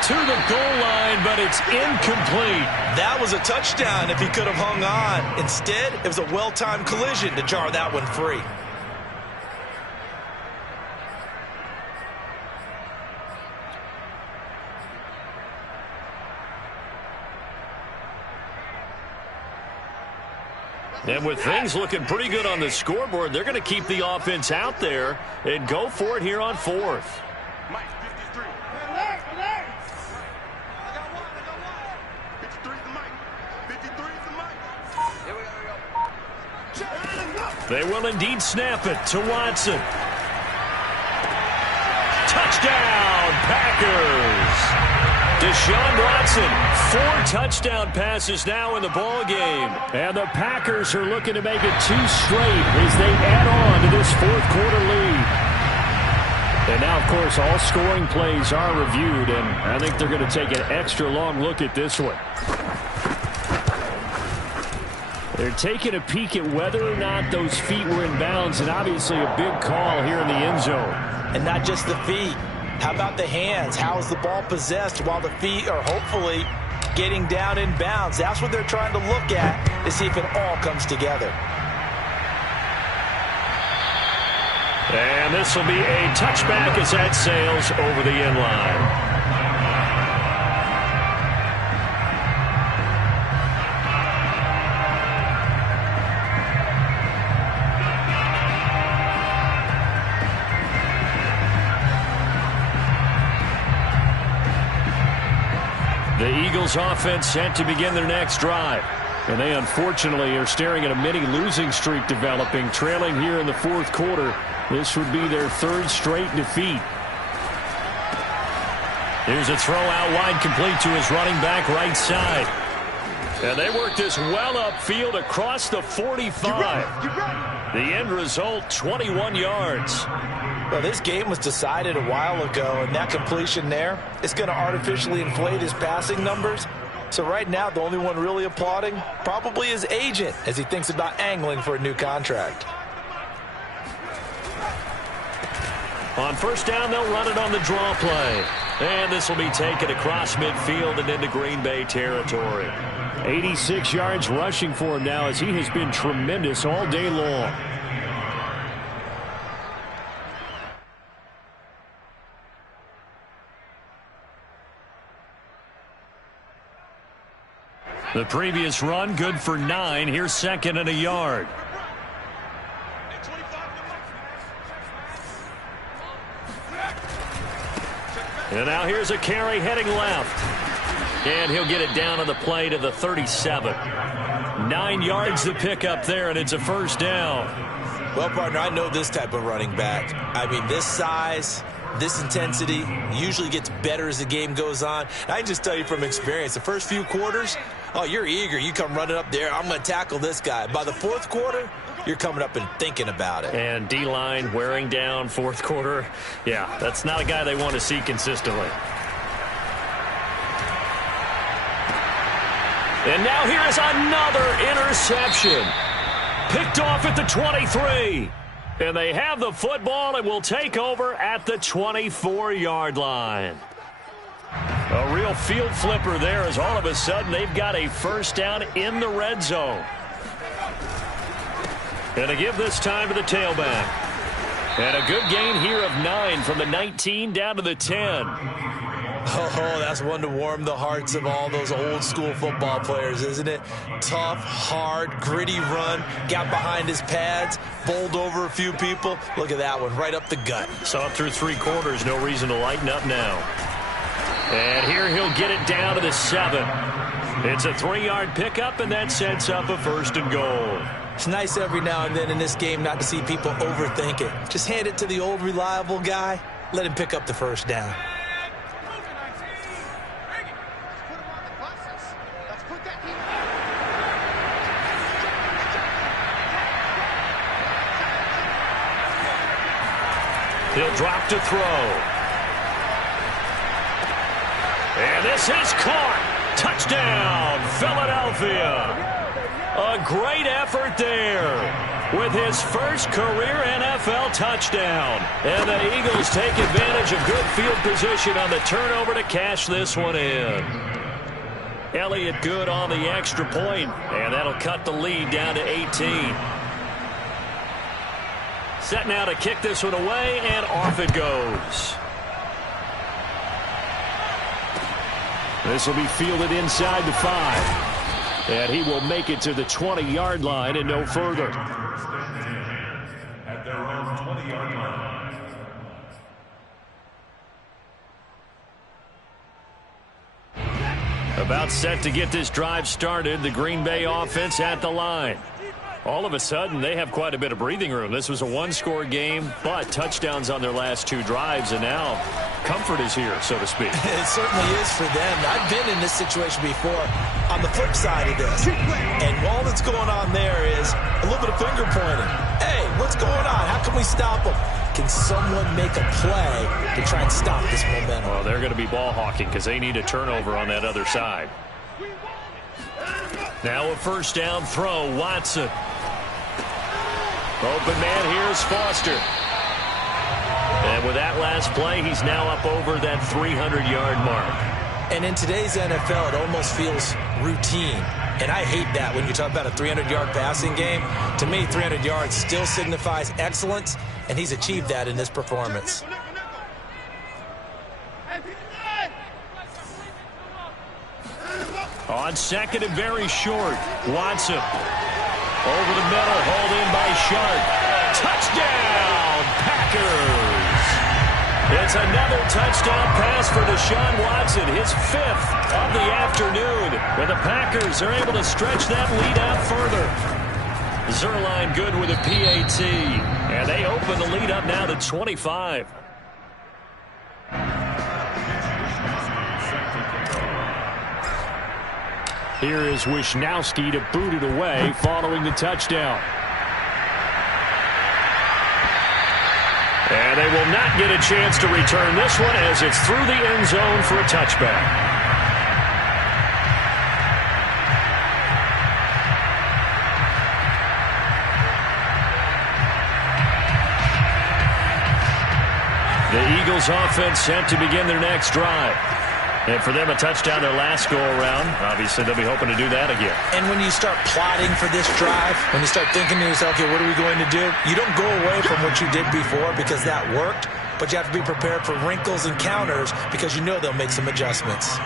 To the goal line, but it's incomplete. That was a touchdown if he could have hung on. Instead, it was a well-timed collision to jar that one free. And with things looking pretty good on the scoreboard, they're going to keep the offense out there and go for it here on 4th. Mike, 53. They will indeed snap it to Watson. Touchdown, Packers! Deshaun Watson, 4 touchdown passes now in the ball game. And the Packers are looking to make it 2 straight as they add on to this 4th quarter lead. And now, of course, all scoring plays are reviewed, and I think they're going to take an extra long look at this one. They're taking a peek at whether or not those feet were in bounds, and obviously a big call here in the end zone. And not just the feet. How about the hands? How is the ball possessed while the feet are hopefully getting down in bounds? That's what they're trying to look at to see if it all comes together. And this will be a touchback as that sails over the end line. The Eagles offense set to begin their next drive. And they unfortunately are staring at a mini losing streak developing, trailing here in the fourth quarter. This would be their third straight defeat. Here's a throw out wide, complete to his running back right side. And they work this well upfield across the 45. The end result, 21 yards. Well, this game was decided a while ago, and that completion there is going to artificially inflate his passing numbers. So right now, the only one really applauding probably his agent as he thinks about angling for a new contract. On first down, they'll run it on the draw play. And this will be taken across midfield and into Green Bay territory. 86 yards rushing for him now as he has been tremendous all day long. The previous run, good for 9. Here's second and a yard. And now here's a carry heading left. And he'll get it down on the play to the 37. 9 yards to pick up there, and it's a first down. Well, partner, I know this type of running back. I mean, this size, this intensity usually gets better as the game goes on. I can just tell you from experience, the first few quarters, oh, you're eager. You come running up there, I'm going to tackle this guy. By the fourth quarter, you're coming up and thinking about it. And D-line wearing down fourth quarter. Yeah, that's not a guy they want to see consistently. And now here is another interception. Picked off at the 23. And they have the football and will take over at the 24-yard line. A real field flipper there as all of a sudden they've got a first down in the red zone. And to give this time to the tailback. And a good gain here of 9 from the 19 down to the 10. Oh, that's one to warm the hearts of all those old school football players, isn't it? Tough, hard, gritty run, got behind his pads, bowled over a few people. Look at that one, right up the gut. Saw it through 3 quarters, no reason to lighten up now. And here he'll get it down to the 7. It's a 3-yard pickup, and that sets up a first and goal. It's nice every now and then in this game not to see people overthink it. Just hand it to the old reliable guy, let him pick up the first down. He'll drop to throw. And this is caught. Touchdown, Philadelphia. A great effort there with his first career NFL touchdown. And the Eagles take advantage of good field position on the turnover to cash this one in. Elliott good on the extra point, and that'll cut the lead down to 18. Set now to kick this one away, and off it goes. This will be fielded inside the 5. And he will make it to the 20-yard line and no further. At their own 20-yard line. About set to get this drive started, the Green Bay offense at the line. All of a sudden, they have quite a bit of breathing room. This was a one-score game, but touchdowns on their last 2 drives, and now comfort is here, so to speak. It certainly is for them. I've been in this situation before on the flip side of this. And all that's going on there is a little bit of finger pointing. Hey, what's going on? How can we stop them? Can someone make a play to try and stop this momentum? Well, they're going to be ball hawking because they need a turnover on that other side. Now a first down throw, Watson. Open man here is Foster. And with that last play, he's now up over that 300-yard mark. And in today's NFL, it almost feels routine. And I hate that when you talk about a 300-yard passing game. To me, 300 yards still signifies excellence, and he's achieved that in this performance. On second and very short, Watson. Over the middle, hauled in by Sharp. Touchdown, Packers! It's another touchdown pass for Deshaun Watson, his 5th of the afternoon. And the Packers are able to stretch that lead out further. Zerline good with a PAT. And they open the lead up now to 25. Here is Wisnowski to boot it away following the touchdown. And they will not get a chance to return this one as it's through the end zone for a touchback. The Eagles offense set to begin their next drive. And for them, a touchdown their last go-around. Obviously, they'll be hoping to do that again. And when you start plotting for this drive, when you start thinking to yourself, okay, what are we going to do? You don't go away from what you did before because that worked, but you have to be prepared for wrinkles and counters because you know they'll make some adjustments.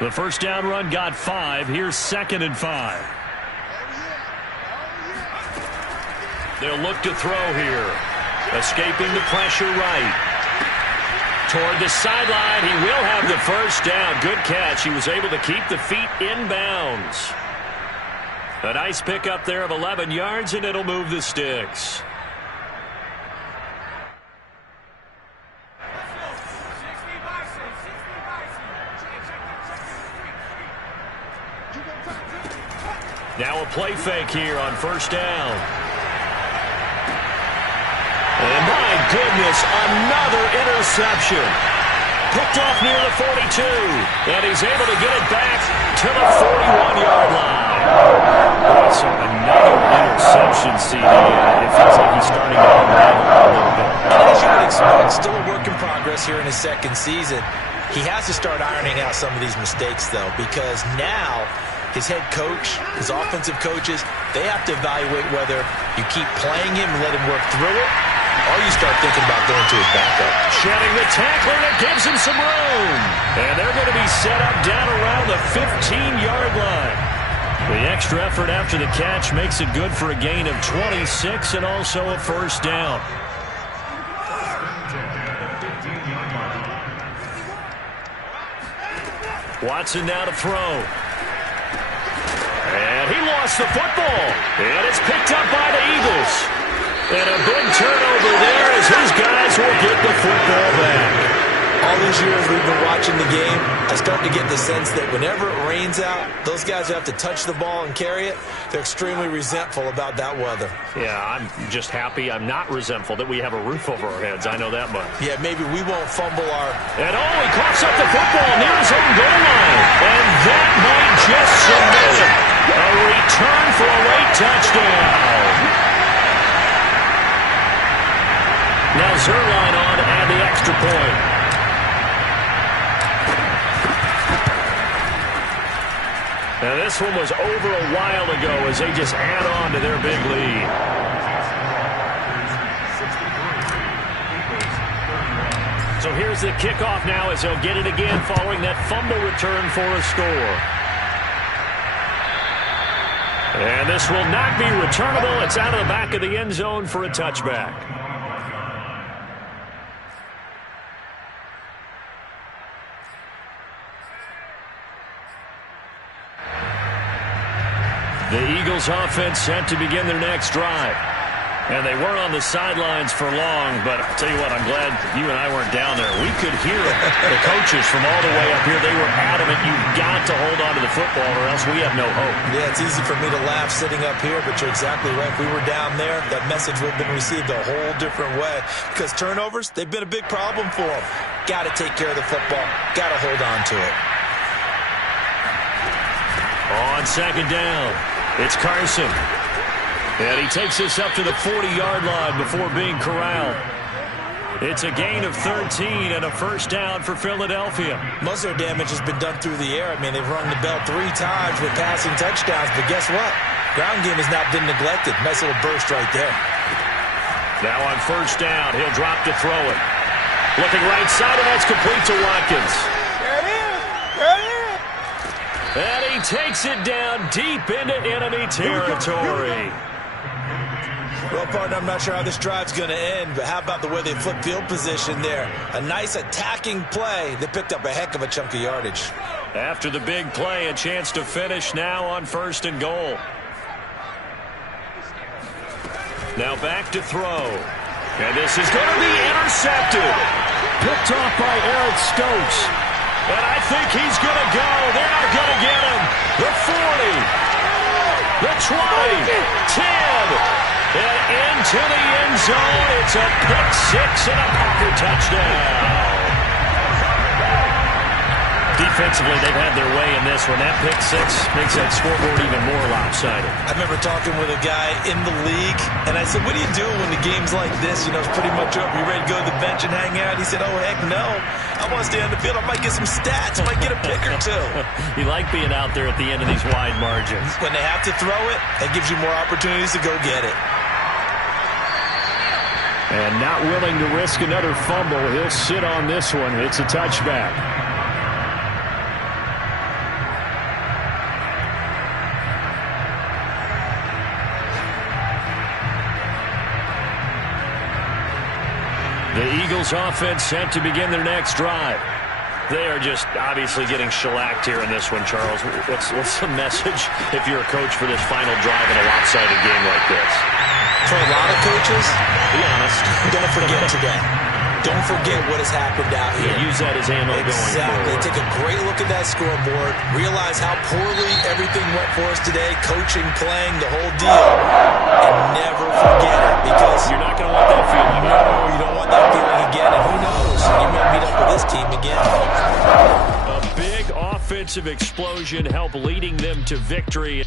The first down run got 5. Here's 2nd and 5. They'll look to throw here. Escaping the pressure right. Toward the sideline. He will have the first down. Good catch. He was able to keep the feet in bounds. A nice pickup there of 11 yards, and it'll move the sticks. Now a play fake here on first down. And my goodness, another interception. Picked off near the 42. And he's able to get it back to the 41-yard line. So another interception, CD. It feels like he's starting to unravel a little bit. And as you would expect, still a work in progress here in his second season. He has to start ironing out some of these mistakes, though, because now his head coach, his offensive coaches, they have to evaluate whether you keep playing him and let him work through it, or you start thinking about going to his backup. Shedding the tackler that gives him some room. And they're going to be set up down around the 15-yard line. The extra effort after the catch makes it good for a gain of 26 and also a first down. Watson now to throw. And he lost the football. And it's picked up by the Eagles. And a big turnover there as his guys will get the football back. All these years we've been watching the game, I start to get the sense that whenever it rains out, those guys who have to touch the ball and carry it, they're extremely resentful about that weather. Yeah, I'm just happy I'm not resentful that we have a roof over our heads. I know that much. Yeah, maybe we won't fumble our... And he coughs up the football near his own goal line. And that might just cement it. A return for a late touchdown. Now Zerline on to add the extra point. Now this one was over a while ago as they just add on to their big lead. So here's the kickoff now as they'll get it again following that fumble return for a score. And this will not be returnable. It's out of the back of the end zone for a touchback. The Eagles offense set to begin their next drive. And they weren't on the sidelines for long, but I'll tell you what, I'm glad you and I weren't down there. We could hear the coaches from all the way up here. They were adamant, you've got to hold on to the football or else we have no hope. Yeah, it's easy for me to laugh sitting up here, but you're exactly right. If we were down there, that message would have been received a whole different way. Because turnovers, they've been a big problem for them. Got to take care of the football. Got to hold on to it. On second down, it's Carson. And he takes this up to the 40-yard line before being corralled. It's a gain of 13 and a first down for Philadelphia. Most of their damage has been done through the air. I mean, they've rung the bell 3 times with passing touchdowns, but guess what? Ground game has not been neglected. Nice little burst right there. Now on first down, he'll drop to throw it. Looking right side, and that's complete to Watkins. And he takes it down deep into enemy territory. Well, partner, I'm not sure how this drive's going to end, but how about the way they flip field position there? A nice attacking play. They picked up a heck of a chunk of yardage. After the big play, a chance to finish now on 1st and goal. Now back to throw. And this is going to be intercepted. Picked off by Eric Stokes. And I think he's going to go. They're not going to get him. The 40. The 20. 10. And into the end zone. It's a pick six and a Packer touchdown. Defensively, they've had their way in this one. That pick six makes that scoreboard even more lopsided. I remember talking with a guy in the league, and I said, what do you do when the game's like this? You know, it's pretty much over. You ready to go to the bench and hang out? He said, oh, heck no. I want to stay on the field. I might get some stats. I might get a pick or two. You like being out there at the end of these wide margins. When they have to throw it, that gives you more opportunities to go get it. And not willing to risk another fumble. He'll sit on this one. It's a touchback. The Eagles offense set to begin their next drive. They are just obviously getting shellacked here in this one, Charles. What's the message if you're a coach for this final drive in a lopsided game like this? For a lot of coaches, be honest, don't forget today. Don't forget what has happened out here. Use that as ammo going forward. Exactly. Take a great look at that scoreboard. Realize how poorly everything went for us today. Coaching, playing, the whole deal. And never forget it, because you're not going to want that feeling. No, you don't want that feeling again. And who knows? You might meet up with this team again. A big offensive explosion helped leading them to victory.